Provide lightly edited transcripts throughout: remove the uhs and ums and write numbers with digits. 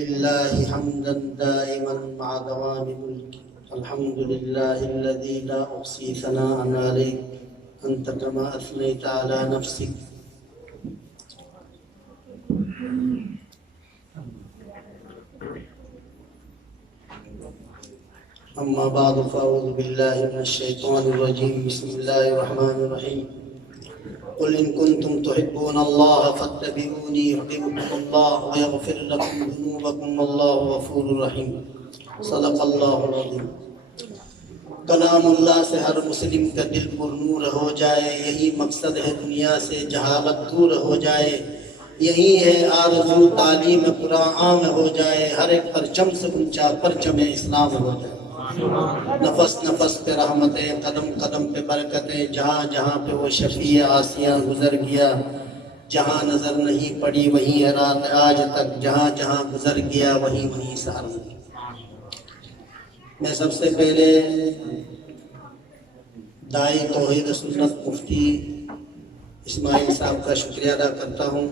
لله حمدا دائما مع دوام ملك. الحمد لله الذي لا أحصي ثناء عليك أنت كما أثنيت على نفسك. أما بعد فأعوذ بالله من الشيطان الرجيم. بسم الله الرحمن الرحيم. قل إن كنتم تحبون الله فاتبعوني يحببكم الله ويغفر لكم ذنوبكم والله غفور رحيم. صدق اللہ العظیم. کلام اللہ سے ہر مسلم کا دل پر نور ہو جائے، یہی مقصد ہے دنیا سے جہالت دور ہو جائے، یہی ہے آرزو تعلیم قرآن عام ہو جائے، ہر ایک پرچم سے اونچا پرچم اسلام ہو جائے. نفس نفس پہ رحمتیں، قدم قدم پہ برکتیں، جہاں جہاں پہ وہ شفیع آسیاں گزر گیا، جہاں نظر نہیں پڑی وہیں ہے رات آج تک، جہاں جہاں گزر گیا وہیں وہیں سہر. میں سب سے پہلے داعی توحید سنت مفتی اسماعیل صاحب کا شکریہ ادا کرتا ہوں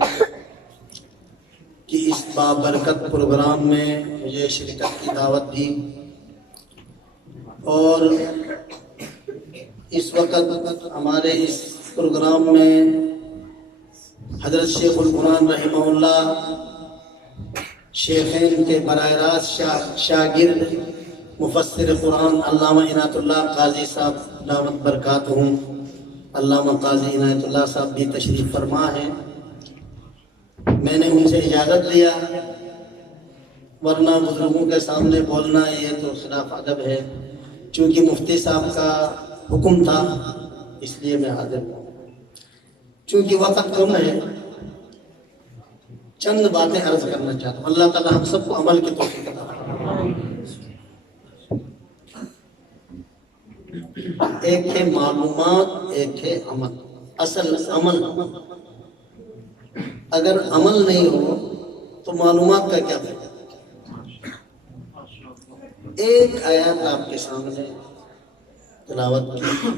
کہ اس بابرکت پروگرام میں مجھے شرکت کی دعوت دی. اور اس وقت ہمارے اس پروگرام میں حضرت شیخ القرآن رحمہ اللہ شیخین کے براہ راست شاگرد مفسر قرآن علامہ عنایت اللہ قاضی صاحب دامت برکاتہم، علامہ قاضی عنایت اللہ صاحب بھی تشریف فرما ہیں. میں نے ان سے اجازت لیا، ورنہ بزرگوں کے سامنے بولنا یہ تو خلاف ادب ہے. چونکہ مفتی صاحب کا حکم تھا اس لیے میں حاضر ہوں. چونکہ وقت کم ہے چند باتیں عرض کرنا چاہتا ہوں. اللہ تعالی ہم سب کو عمل کی توفیق عطا فرمائے. ایک ہے معلومات، ایک ہے عمل. اصل عمل، اگر عمل نہیں ہو تو معلومات کا کیا فائدہ. ایک آیات آپ کے سامنے تلاوت کی.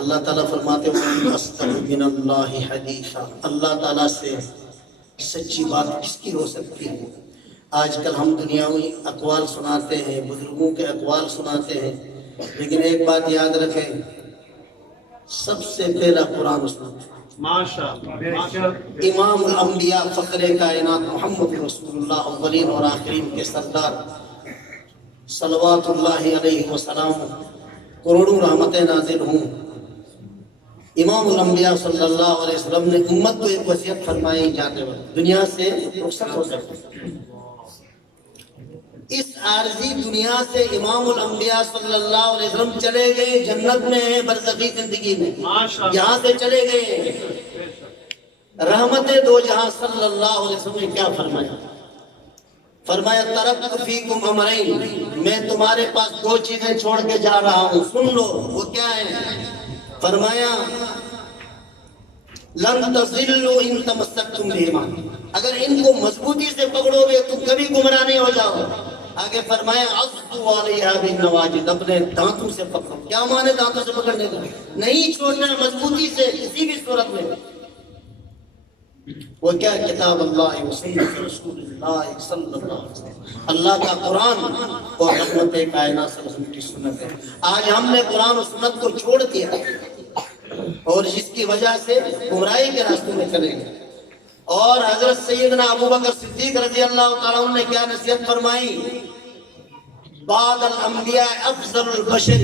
اللہ تعالیٰ فرماتے ہیں اصدق من اللہ حدیثا. اللہ تعالیٰ سے سچی بات کس کی ہو سکتی ہے. آج کل ہم دنیاوی اقوال سناتے ہیں، بزرگوں کے اقوال سناتے ہیں، لیکن ایک بات یاد رکھیں، سب سے پہلا قرآن و سنت. امام الانبیاء فخر کائنات محمد رسول اللہ اولین اور آخرین کے سردار صلوات اللہ علیہ وسلم، کروڑوں رحمتیں نازل ہوں. امام الانبیاء صلی اللہ علیہ وسلم نے امت کو ایک وصیت فرمائی جاتے وقت دنیا سے رخصت ہو سکتے. اس عارضی دنیا سے امام الانبیاء صلی اللہ علیہ وسلم چلے گئے، جنت میں ہیں، برزخی زندگی میں یہاں سے چلے گئے. رحمت دو جہاں صلی اللہ علیہ وسلم نے کیا فرمایا؟ فرمایا ترکت فیکم امرین، میں تمہارے پاس دو چیزیں چھوڑ کے جا رہا ہوں، سن لو. وہ کیا ہے؟ فرمایا لن تضلوا ان تمسکتم بہما، اگر ان کو مضبوطی سے پکڑو گے تم کبھی گمراہ نہیں ہو جاؤ. آگے فرمایا عضوا علیہا بالنواجذ، اپنے دانتوں سے پکڑو. کیا مانے دانتوں سے پکڑنے کا؟ نہیں چھوڑنا، مضبوطی سے کسی بھی صورت میں. وہ کیا؟ کتاب اللہ و سنت رسول اللہ صلی اللہ علیہ وسلم. اللہ کا قرآن اور رحمت کائنات صلی اللہ علیہ وسلم کی سنت ہے. آج ہم نے قرآن و سنت کو چھوڑ دیا اور جس کی وجہ سے گمراہی کے راستے میں چلے گئے. اور حضرت سیدنا ابوبکر صدیق رضی اللہ تعالیٰ عنہ نے کیا نصیحت فرمائی؟ بعد الانبیاء افضل البشر،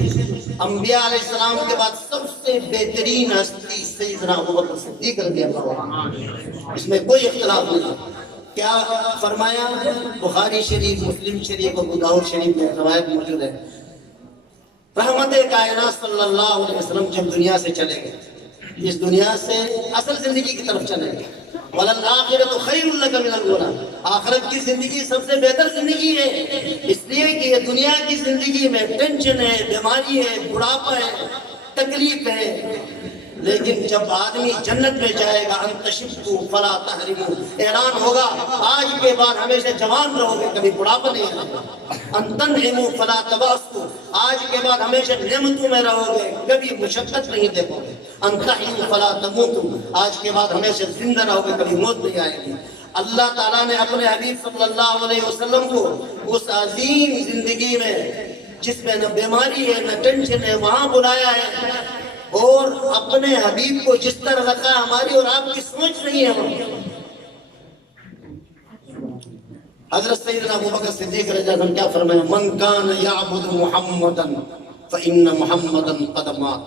انبیاء علیہ السلام کے بعد سب سے بہترین ہستی سیدنا ابوبکر صدیق رضی اللہ عنہ. اس میں کوئی اختلاف نہیں. کیا فرمایا؟ بخاری شریف، مسلم شریف اور ابو داؤد شریف میں روایت موجود ہے. رحمت کائنات صلی اللہ علیہ وسلم جب دنیا سے چلے گئے، اس دنیا سے اصل زندگی کی طرف چلے گئے. وَلَلْآخِرَةُ خَيْرٌ لَكَ مِنَ الْأُولَىٰ، آخرت کی زندگی سب سے بہتر زندگی ہے. اس لیے کہ یہ دنیا کی زندگی میں ٹینشن ہے، بیماری ہے، بڑھاپا ہے، تکلیف ہے. لیکن جب آدمی جنت میں جائے گا ان تشبوا فلا تحرموا، اعلان ہوگا آج کے بعد ہمیشہ جوان رہو گے، کبھی بڑھاپا نہیں آئے گا. ان تنعموا فلا تباسوا، آج کے بعد ہمیشہ نعمتوں میں رہو گے، کبھی مشقت نہیں دیکھو گے. ان تحیوا فلا تموتوا، آج کے بعد ہمیشہ زندہ رہو گے، کبھی موت نہیں آئے گی. اللہ تعالیٰ نے اپنے حبیب صلی اللہ علیہ وسلم کو اس عظیم زندگی میں جس میں نہ بیماری ہے نہ ٹینشن ہے وہاں بلایا ہے، اور اپنے حبیب کو جس طرح رکھا ہے ہماری اور آپ کی سوچ نہیں ہے۔ حضرت سیدنا ابوبکر صدیق رضی اللہ عنہ کیا فرمایا؟ من کان یعبد محمدا فإن محمدا قد مات۔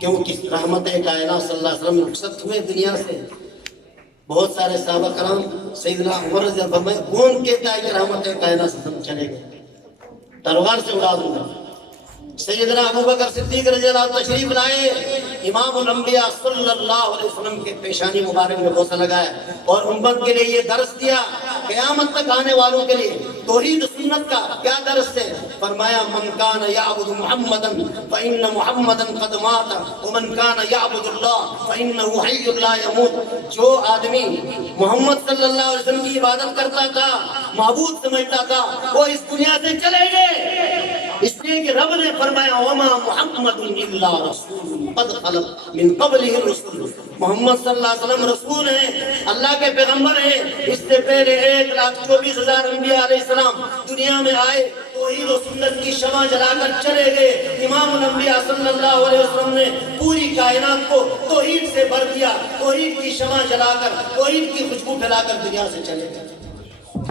کیونکہ رحمت کائنات صلی اللہ علیہ وسلم رخصت ہوئے دنیا سے، بہت سارے صحابہ کرام سیدنا عمر رضی اللہ عنہ فرمائے کون کہتا ہے کہ رحمت کائنات سے ہم چلے گئے، تلوار سے اڑا دوں گا۔ سیدنا ابوبکر صدیق رضی اللہ عنہ تشریف لائے، امام الانبیاء صلی اللہ علیہ وسلم کے پیشانی مبارک میں بوسہ لگایا اور امت کے لیے یہ درس دیا، قیامت تک آنے والوں کے لیے توحید سنت کا کیا درس ہے؟ فرمایا من کان یعبد محمدا فإن محمدا قد مات ومن کان یعبد اللہ فإنہ حی لا یموت۔ جو آدمی محمد صلی اللہ علیہ وسلم کی عبادت کرتا تھا، معبود سمجھتا تھا، وہ اس دنیا سے چلے گئے، اس لیے کہ رب نے فرمایا وما محمد الا رسول قد خلت من قبلہ الرسل۔ محمد صلی اللہ علیہ وسلم رسول ہیں، اللہ کے پیغمبر ہیں، اس سے پہلے 1,24,000 انبیاء علیہ السلام دنیا میں آئے، توحید و سنت کی شمع جلا کر چلے گئے۔ امام الانبیاء صلی اللہ علیہ وسلم نے پوری کائنات کو توحید سے بھر دیا، توحید کی شمع جلا کر، توحید کی خوشبو پھیلا کر دنیا سے چلے گئے۔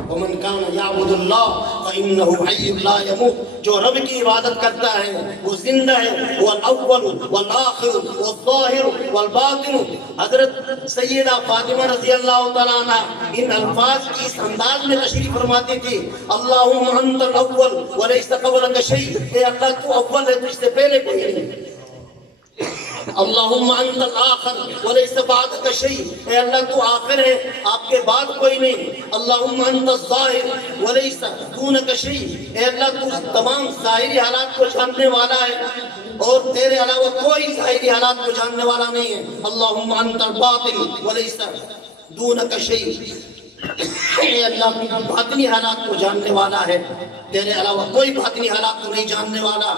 ومن کان یعبد اللہ فإنہ حی لا یموت۔ جو رب کی عبادت کرتا ہے وہ زندہ ہے، وہ الاول والآخر والظاہر والباطن۔ حضرت سیدہ فاطمہ رضی اللہ تعالیٰ عنہ ان الفاظ کی اس انداز میں تشریف فرماتی تھی، اللہم انت الاول ولیس قبلک شیء، اے اللہ تو اول ہے، تجھ سے پہلے کوئی نہیں۔ اللہم انت الآخر ولیس بعدک شیء، اے اللہ تو آخر ہے، آپ کے بعد کوئی نہیں۔ اللہم انت الظاہر ولیس دونک شیء، اے اللہ تو تمام ظاہری حالات کو جاننے والا ہے اور تیرے علاوہ کوئی ظاہری حالات کو جاننے والا نہیں ہے۔ اللہم انت الباطن ولیس دونک شیء، اے اللہ باطنی حالات کو جاننے والا ہے، تیرے علاوہ کوئی باطنی حالات کو نہیں جاننے والا،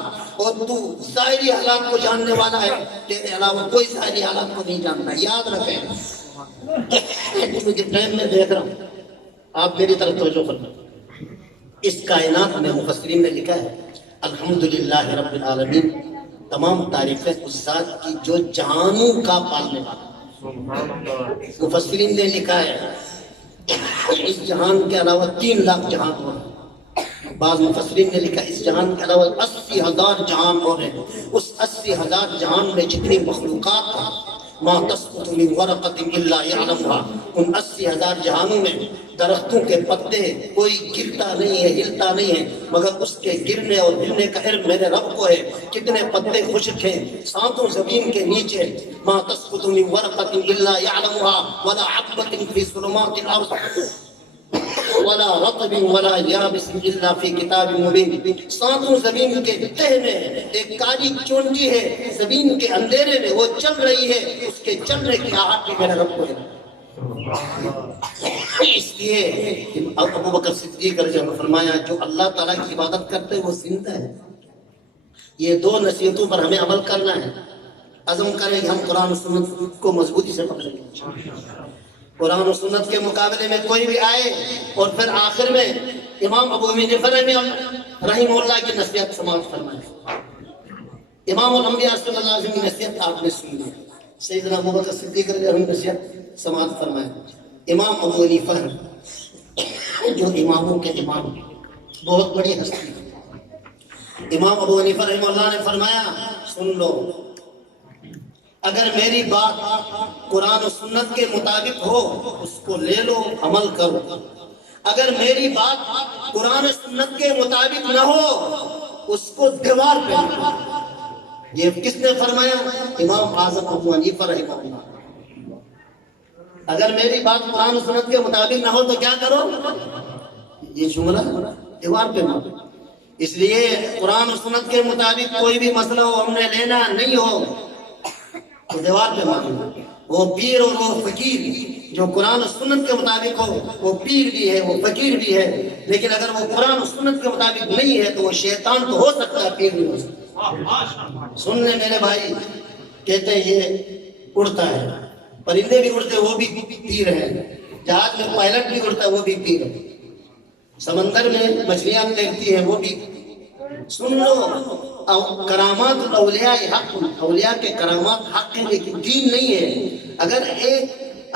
اور تو ظاہری حالات کو جاننے والا ہے، تیرے علاوہ کوئی ظاہری حالات کو نہیں جانتا۔ یاد رکھیں، ٹائم میں دیکھ رہا ہوں، آپ میری طرف توجہ کرنا۔ اس کائنات میں مفسرین نے لکھا ہے الحمدللہ رب العالمین، تمام تعریفیں اس ذات کی جو جہانوں کا پالنے والا۔ مفسرین نے لکھا ہے اس جہان کے علاوہ 3 لاکھ جہان اور ہیں۔ بعض مفسرین نے لکھا اس جہان کے علاوہ 80,000 جہان اور ہیں۔ اس 80,000 جہان میں جتنی مخلوقات ہیں، ما تسقط من ورقۃ الا يعلمها، ان 80,000 جہانوں میں درختوں کے پتے کوئی گرتا نہیں ہے، ہلتا نہیں ہے، مگر اس کے گرنے اور ہلنے کا علم میرے رب کو ہے۔ کتنے پتے خشک ہیں 7 زمین کے نیچے، ما تسقط من ورقۃ الا يعلمها ولا حبۃ في ظلمات الارض ولا رطب ولا یابس الا فی کتاب مبین۔ 7 زمین کے تہ میں ایک کالی چونٹی ہے، زمین کے اندھیرے میں وہ چل رہی ہے، اس کے چلنے کی آہٹ بھی میرے رب کو ہے۔ اس لیے ابو بکر صدیق رضی اللہ عنہ فرمایا جو اللہ تعالیٰ کی عبادت کرتے ہیں وہ زندہ ہے۔ یہ 2 نصیحتوں پر ہمیں عمل کرنا ہے۔ عزم کریں کہ ہم قرآن و سنت کو مضبوطی سے پکڑیں گے۔ قرآن و سنت کے مقابلے میں کوئی بھی آئے اور پھر آخر میں امام ابو حنیفہ رحمہ اللہ کی نصیحت سماعت فرمائے۔ امام الانبیاء صلی اللہ علیہ وسلم کی نصیحت آپ نے سنی، سیدنا ابو بکر صدیق رضی اللہ عنہ کی نصیحت سماعت فرمائے۔ امام ابو حنیفہ جو اماموں کے امام، بہت بڑی ہستی، امام ابو حنیفہ رحمہ اللہ نے فرمایا سن لو، اگر میری بات قرآن و سنت کے مطابق ہو اس کو لے لو، عمل کرو، اگر میری بات قرآن و سنت کے مطابق نہ ہو اس کو دیوار پہ لو۔ یہ کس نے فرمایا؟ امام اعظم ابو حنیفہ رحمہ اللہ۔ اگر میری بات قرآن و سنت کے مطابق نہ ہو تو کیا کرو؟ یہ جملہ دیوار پہ مارو۔ اس لیے قرآن و سنت کے مطابق کوئی بھی مسئلہ ہو ہم نے لینا نہیں ہو تو دیوار پہ مارو۔ وہ پیر اور وہ فقیر جو قرآن و سنت کے مطابق ہو، وہ پیر بھی ہے، وہ فقیر بھی ہے، لیکن اگر وہ قرآن و سنت کے مطابق نہیں ہے تو وہ شیطان تو ہو سکتا ہے، پیر نہیں ہو سکتا۔ سننے میرے بھائی کہتے ہیں یہ اڑتا ہے، پرندے بھی اڑتے وہ بھی پیر ہیں، جہاز میں پائلٹ بھی اڑتا ہے وہ بھی پیر ہے، سمندر میں مچھلیاں تیرتی ہیں وہ بھی۔ سن لو کرامات الاولیاء حق، اولیاء کے کرامات حق ہیں لیکن دین نہیں ہے۔ اگر ایک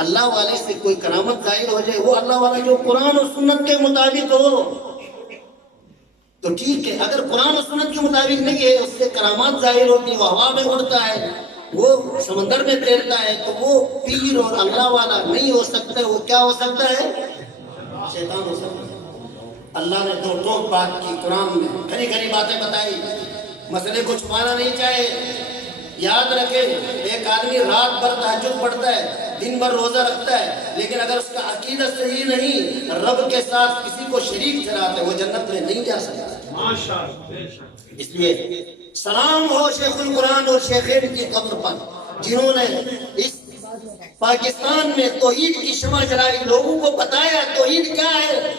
اللہ والے سے کوئی کرامت ظاہر ہو جائے، وہ اللہ والا جو قرآن و سنت کے مطابق ہو تو ٹھیک ہے، اگر قرآن و سنت کے مطابق نہیں ہے، اس سے کرامات ظاہر ہوتی ہے، وہ ہوا میں اڑتا ہے، وہ سمندر میں تیرتا ہے، تو وہ پیر اور اللہ والا نہیں ہو سکتا ہے، وہ کیا ہو سکتا ہے؟ شیطان ہو سکتا ہے۔ اللہ نے دو ٹوک بات کی قرآن میں، گھری گھری باتیں بتائی، مسئلے کو چھپانا نہیں چاہے۔ یاد رکھیں، ایک آدمی رات بھر تہجد پڑھتا ہے، دن بھر روزہ رکھتا ہے، لیکن اگر اس کا عقیدہ صحیح نہیں، رب کے ساتھ کسی کو شریک ٹھہراتا ہے، وہ جنت میں نہیں جا سکتا۔ اس لیے سلام ہو شیخ القرآن اور شیخین کی قبر پر، جنہوں نے اس پاکستان میں توحید کی شمع جلائی، لوگوں کو بتایا توحید کیا ہے۔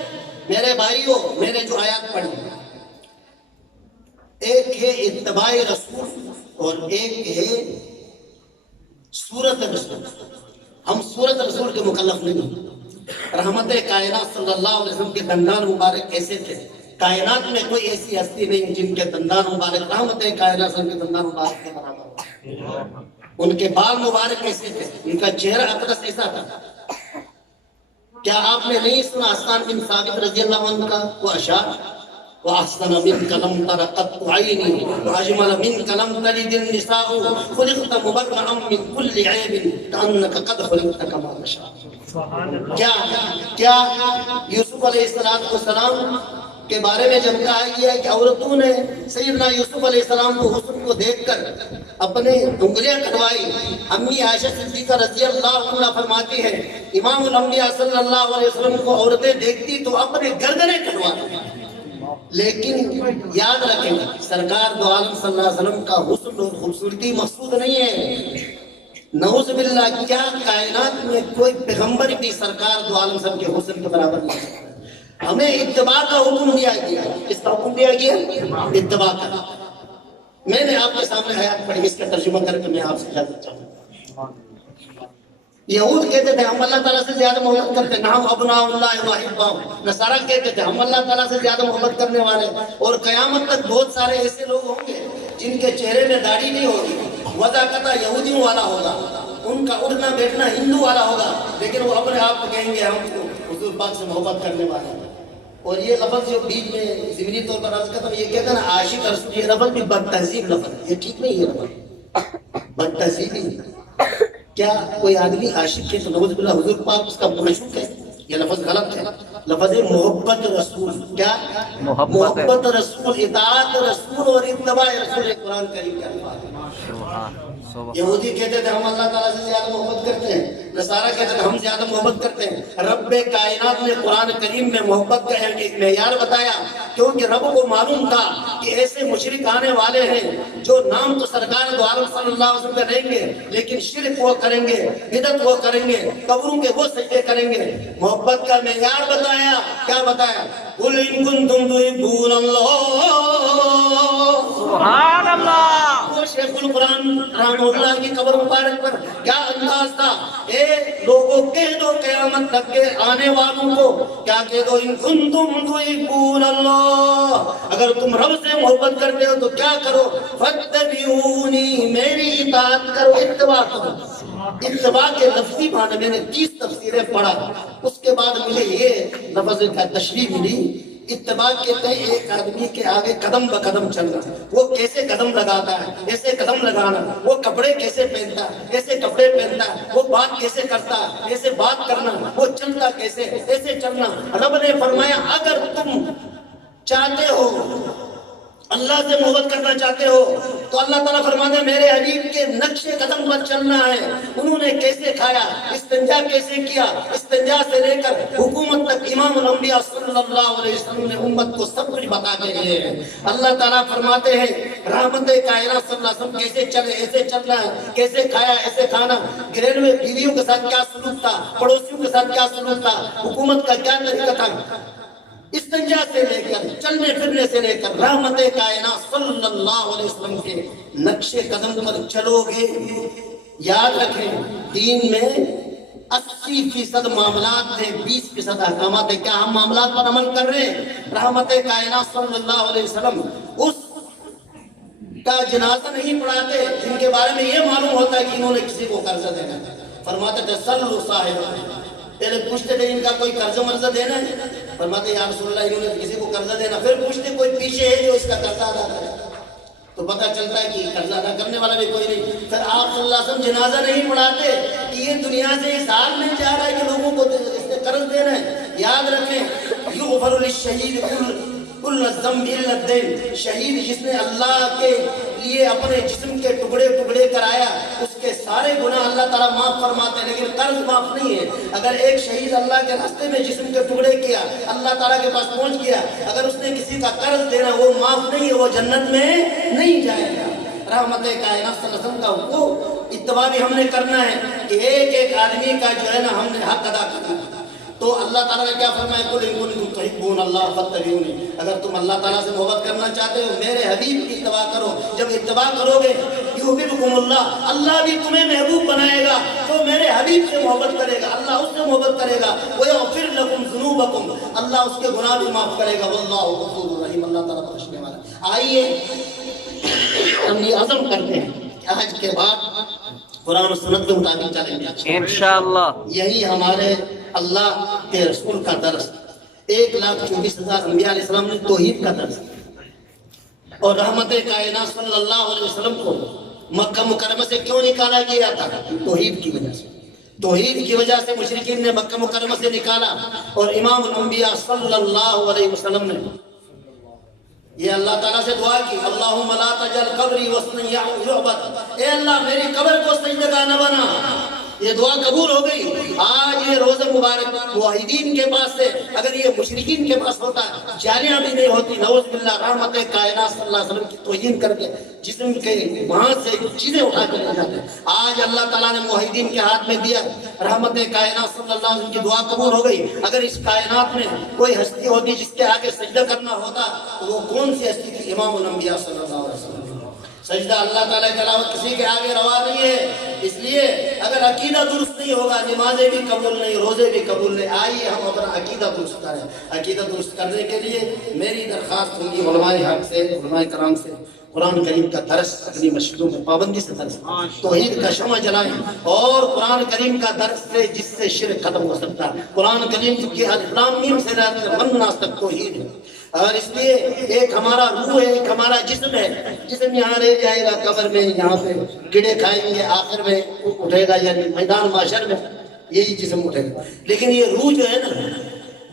میرے بھائیوں، میں نے جو آیات پڑھی، ایک ہے اتباع رسول اور ایک ہے سورت رسول۔ ہم سورت رسول کے مکلف نہیں۔ رحمت کائنات صلی اللہ علیہ وسلم کے دندان مبارک کیسے تھے؟ کائنات میں کوئی ایسی ہستی نہیں جن کے دندان مبارک رحمت کائنات صلی اللہ علیہ وسلم کے دندان مبارک کے برابر ہو۔ ان کے بال مبارک کیسے تھے؟ ان کا چہرہ اقدس ایسا تھا۔ کیا آپ نے نہیں سنا حسان بن ثابت رضی اللہ عنہ کا وہ اشعار؟ وَأَحْسَنَ مِنْكَ لَمْ تَرَ قَطُّ عَيْنِي وَأَجْمَلَ مِنْكَ لَمْ تَلِدِ النِّسَاءُ خُلِقْتَ مُبَرَّأً مِنْ كُلِّ عَيْبٍ كَأَنَّكَ قَدْ خُلِقْتَ كَمَا تَشَاءُ۔ کیا یوسف علیہ السلام کے بارے میں جب کہا گیا کہ عورتوں نے سیدنا یوسف علیہ السلام کو حسن کو دیکھ کر اپنے انگلیاں کٹوائی، امی عائشہ صدیقہ رضی اللہ عنہ فرماتی ہے امام الانبیاء صلی اللہ علیہ وسلم کو عورتیں دیکھتی تو اپنے گردنیں کٹواتی۔ لیکن یاد رکھیں، سرکار دو عالم صلی اللہ علیہ وسلم کا حسن اور خوبصورتی مقصود نہیں ہے۔ نعوذ باللہ، کیا کائنات میں کوئی پیغمبر بھی سرکار دو عالم صلی اللہ علیہ وسلم کے حسن کے برابر نہیں ہے۔ ہمیں اتباع کا حکم دیا گیا۔ کس کا حکم دیا گیا؟ اتباع کا۔ میں نے آپ کے سامنے آیات پڑھی، اس کا ترجمہ کر کے میں آپ سے اجازت چاہوں گا۔ یہود کہتے تھے ہم اللہ تعالیٰ سے زیادہ محبت کرتے ہیں، نحن ابناء اللہ واحباؤں۔ نصارہ کہتے تھے ہم اللہ تعالیٰ سے زیادہ محبت کرنے والے، اور قیامت تک بہت سارے ایسے لوگ ہوں گے جن کے چہرے میں داڑھی نہیں ہوگی، وضاقتہ یہودیوں والا ہوگا، ان کا اٹھنا بیٹھنا ہندو والا ہوگا، لیکن وہ اپنے آپ کو کہیں گے ہم حضور پاک سے محبت کرنے والے ہیں۔ اور یہ لفظ جو بیچ میں ضمنی طور پر عرض کرتا ہوں، یہ کہتے ہیں نا عاشق رسول، یہ لفظ بھی بد تہذیب لفظ، یہ ٹھیک نہیں ہے لفظ، بد تہذیبی۔ کیا کوئی آدمی عاشق ہے تو نعوذ باللہ حضور پاک اس کا معشوق ہے؟ یہ لفظ غلط ہے۔ لفظ ہے محبت رسول۔ کیا؟ محبت رسول، اطاعت رسول اور اتباع رسول۔ قرآن کریم کے الفاظ۔ یہودی کہتے تھے ہم اللہ تعالیٰ سے زیادہ محبت کرتے ہیں، نصارہ کہتے تھے ہم زیادہ محبت کرتے ہیں۔ رب کائنات نے قرآن کریم میں محبت کا ایک معیار بتایا، کیونکہ رب کو معلوم تھا کہ ایسے مشرک آنے والے ہیں جو نام تو سرکار دو عالم صلی اللہ علیہ وسلم کا لیں گے لیکن شرک وہ کریں گے، بدعت وہ کریں گے، قبروں کے وہ سجدے کریں گے۔ محبت کا معیار بتایا، کیا بتایا؟ قُلْ إِن كُنتُمْ تُحِبُّونَ اللَّهَ، سبحان اللہ۔ وہ شیخ القرآن رحمہ اللہ کی قبر مبارک پر کیا انداز تھا؟ اے لوگوں کہہ دو قیامت تک کے آنے والوں کو، کیا کہہ دو؟ ان کنتم تحبون اللہ، اگر تم رب سے محبت کرتے ہو تو کیا کرو؟ فاتبعونی، میری اطاعت کرو، اتباع کرو۔ اتباع کے لفظی معنی میں نے 30 تفسیریں پڑھا، اس کے بعد مجھے یہ لفظ کا تشریح ملی۔ اتباع کہتے ہیں ایک آدمی کے آگے قدم بقدم چلنا، وہ کیسے قدم لگاتا ہے ایسے قدم لگانا، وہ کپڑے کیسے پہنتا ہے ایسے کپڑے پہنتا ہے، وہ بات کیسے کرتا ہے ایسے بات کرنا، وہ چلتا کیسے ایسے چلنا۔ رب نے فرمایا اگر تم چاہتے ہو اللہ سے محبت کرنا چاہتے ہو تو اللہ تعالیٰ فرماتے ہیں میرے حبیب کے نقش قدم پر چلنا ہے۔ انہوں نے کیسے کھایا، استنجا کیسے کیا، استنجا سے لے کر حکومت تک امام الانبیاء صلی اللہ علیہ وسلم نے امت کو سب کچھ بتا کے گئے ہیں۔ اللہ تعالیٰ فرماتے ہیں رحمت کائنات صلی اللہ علیہ وسلم کیسے چلے ایسے چلنا ہے، کیسے کھایا ایسے کھانا، گھریلو میں بیویوں کے ساتھ کیا سلوک تھا، پڑوسیوں کے ساتھ کیا سلوک تھا، حکومت کا کیا طریقہ تھا، استنجا سے لے کر چلنے پھرنے سے لے کر رحمت کائنات صلی اللہ علیہ وسلم کے نقش قدم پر چلو گے۔ یاد رکھیں دین میں 80% معاملات تھے، 20% احکامات تھے. کیا ہم معاملات پر عمل کر رہے ہیں؟ رحمت کائنات صلی اللہ علیہ وسلم اس کا جنازہ نہیں پڑھاتے جن کے بارے میں یہ معلوم ہوتا ہے کہ انہوں نے کسی کو قرضہ دینا ہے. فرماتے تھے سلو صاحب، پہلے پوچھتے تھے ان کا کوئی قرضہ مرضہ دینا ہے؟ فرماتے یا رسول اللہ انہوں نے کسی کو قرضہ دینا. پھر پوچھتے کوئی پیچھے ہے جو اس کا قرضہ ادا کرے؟ تو پتہ چلتا ہے کہ قرضہ ادا کرنے والا بھی کوئی نہیں. پھر آپ صلی اللہ علیہ وسلم جنازہ نہیں پڑھاتے کہ یہ دنیا سے اس حال میں جا رہا ہے کہ لوگوں کو اس نے قرض دینا ہے. یاد رکھیں یغفر للشہید کل الذنب الا الدین، شہید جس نے اللہ کے لیے اپنے جسم کے ٹکڑے ٹکڑے کرایا اس کے سارے گناہ اللہ تعالیٰ معاف فرماتے ہیں، لیکن قرض معاف نہیں ہے. اگر ایک شہید اللہ کے راستے میں جسم کے ٹکڑے کیا، اللہ تعالیٰ کے پاس پہنچ گیا، اگر اس نے کسی کا قرض دینا وہ معاف نہیں ہے، وہ جنت میں نہیں جائے گا. رحمت کائنات صلی اللہ علیہ وسلم کا وہ اتباع بھی ہم نے کرنا ہے کہ ایک ایک آدمی کا جو ہے نا ہم نے حق ادا کرنا ہے. تو اللہ تعالیٰ نے کیا فرمایا؟ قل ان کنتم تحبون اللہ فاتبعونی، اگر تم اللہ تعالیٰ سے محبت کرنا چاہتے ہو میرے حبیب کی اتباع کرو. جب اتباع کرو گے یحببکم اللہ، اللہ بھی تمہیں محبوب بنائے گا. جو میرے حبیب سے محبت کرے گا اللہ اس سے محبت کرے گا. ویغفر لکم ذنوبکم، اللہ اس کے گناہ بھی معاف کرے گا. واللہ غفور رحیم، اللہ تعالیٰ بخشنے والا. آئیے ہم یہ عزم کرتے ہیں کہ آج کے بعد قرآن و سنت کے مطابق چلیں گے انشاءاللہ. یہی ہمارے اللہ کے رسول کا درس. 1,24,000 انبیاء علیہ السلام نے توحید کا درس. اور رحمت کائنات صلی اللہ علیہ وسلم کو مکہ مکرمہ سے کیوں نکالا گیا تھا؟ توحید کی وجہ سے. توحید کی وجہ سے مشرکین نے مکہ مکرمہ سے نکالا. اور امام الانبیاء صلی اللہ علیہ وسلم نے یہ اللہ تعالیٰ سے دعا کی اللہم لا تجعل قبری وثنا یعبد، اے اللہ میری قبر کو سجدہ نہ بنا. یہ دعا قبول ہو گئی. آج یہ روزہ مبارک موحدین کے پاس سے اگر یہ مشرکین کے پاس ہوتا ہے جانیاں بھی نہیں ہوتی. نعوذ باللہ. رحمت کائنات صلی اللہ علیہ وسلم کی توہین کر کے جسم کے وہاں سے چیزیں اٹھا کے لے جاتے ہیں. آج اللہ تعالیٰ نے موحدین کے ہاتھ میں دیا. رحمت کائنات صلی اللہ علیہ وسلم کی دعا قبول ہو گئی. اگر اس کائنات میں کوئی ہستی ہوتی جس کے آگے سجدہ کرنا ہوتا تو وہ کون سی ہستی تھی؟ امام الانبیاء صلی اللہ علیہ وسلم. سجدہ اللہ تعالیٰ کے علاوہ کسی کے آگے روا نہیں ہے. اس لیے اگر عقیدہ درست نہیں ہوگا نمازیں بھی قبول نہیں، روزے بھی قبول نہیں. آئیے ہم اپنا عقیدہ درست کریں. عقیدہ درست کرنے کے لیے میری درخواست ہوگی علماء حق سے، علماء کرام سے، قرآن کریم کا درس اپنی مسجدوں میں پابندی سے درس، توحید کا شمع جلائیں. اور قرآن کریم کا درس سے جس سے شرک ختم ہو سکتا ہے. قرآن کریم کی الف لام میم سے من ناس تک توحید ہے. اور اس لیے ایک ہمارا روح ہے، ایک ہمارا جسم ہے. جسم یہاں رہ جائے گا قبر میں، یہاں پہ کیڑے کھائیں گے، آخر میں اٹھے گا یعنی میدان محشر میں یہی جسم اٹھے گا. لیکن یہ روح جو ہے نا،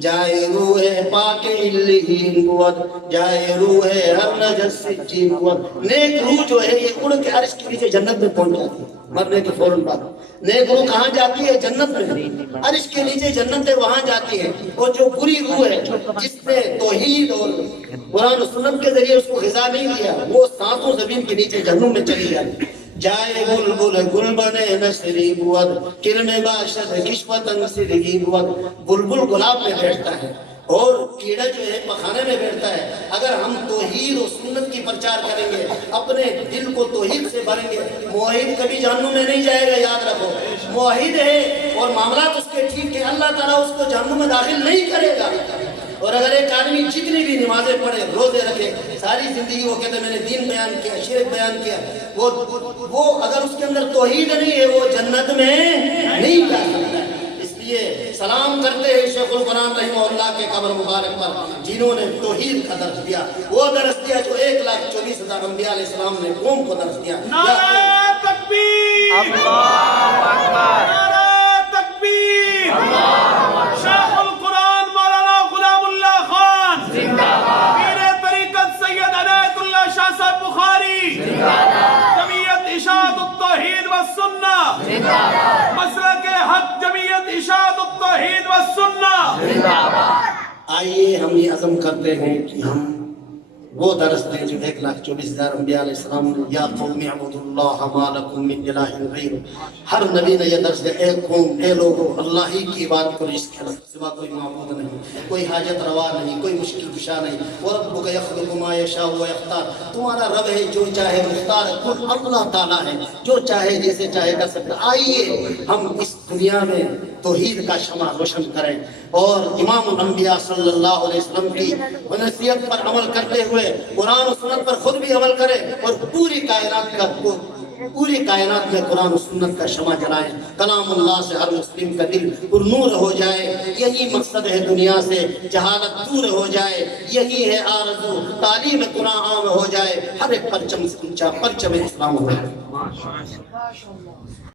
جائے روح پاک علیین بود، جائے روح ہر نجس سجین بود. نیک روح جو ہے یہ اڑ کے عرش کے نیچے جنت میں پہنچ جاتی ہے مرنے کے فوراً بعد. نیک روح کہاں جاتی ہے؟ جنت میں. عرش کے نیچے جنت ہے وہاں جاتی ہے. اور جو بری روح ہے جس نے توحید اور قرآن و سنت کے ذریعے اس کو غذا نہیں دیا وہ ساتوں زمین کے نیچے جہنم میں چلی جاتی. جائے بلبل گل بنے نسری بود، کرم باشد کشوتن سرگی بود. بلبل گلاب میں بیٹھتا ہے اور کیڑا جو ہے پخانے میں بیٹھتا ہے. اگر ہم توحید و سنت کی پرچار کریں گے، اپنے دل کو توحید سے بھریں گے، موحد کبھی جہنم میں نہیں جائے گا. یاد رکھو موحد ہے اور معاملات اس کے ٹھیک ہے، اللہ تعالیٰ اس کو جہنم میں داخل نہیں کرے گا. اور اگر ایک آدمی جتنی بھی نمازیں پڑھے، روزے رکھے، ساری زندگی وہ کہتے ہیں میں نے دین بیان کیا، شرک بیان کیا، وہ اگر اس کے اندر توحید نہیں ہے وہ جنت میں نہیں جا سکتا. اس لیے سلام کرتے ہیں شیخ القرآن رحمہ اللہ کے قبر مبارک پر جنہوں نے توحید کا درس دیا. وہ درس دیا جو 1,24,000 انبیاء علیہ السلام نے قوم کو درس دیا. نعرہ تکبیر، اللہ اکبر، نعرہ تکبیر، شیخ القرآن مولانا غلام اللہ خان زندہ باد، پیر طریقت سید عنایت اللہ شاہ صاحب بخاری زندہ باد، جمعیت اشاعت التوحید والسنہ زندہ باد، مسلک حق جمعیت اشاعت التوحید والسنہ زندہ باد. آئیے ہم یہ عزم کرتے ہیں کہ ہم وہ درس دیں جو 1,24,000 انبیاء علیہ السلام نے یا قوم اعبدوا اللہ ما لکم من الہ غیرہ. ہر نبی نے یہ درس دیا اے قوم اے لوگو اللہ ہی کی عبادت کرو، اس کے سوا کوئی معبود نہیں، کوئی حاجت روا نہیں، کوئی مشکل کشا نہیں. وَرَبُّكَ يَخْلُقُ مَا يَشَاءُ وَيَخْتَارُ، تمہارا رب ہے جو چاہے مختار ہے، خود اللہ تعالیٰ ہے جو چاہے جیسے چاہے کر سکتا. آئیے ہم اس دنیا میں توحید کا شمع روشن کریں اور امام الانبیاء صلی اللہ علیہ وسلم کی نصیحت پر عمل کرتے ہوئے قرآن و سنت پر خود بھی عمل کریں اور پوری کائنات میں قرآن و سنت کا شمع جلائیں. کلام اللہ سے ہر مسلم کا دل پر نور ہو جائے، یہی مقصد ہے دنیا سے جہالت دور ہو جائے، یہی ہے آرزو تعلیم قرآن عام ہو جائے، ہر ایک پرچم سے اونچا پرچم اسلام ہو جائے.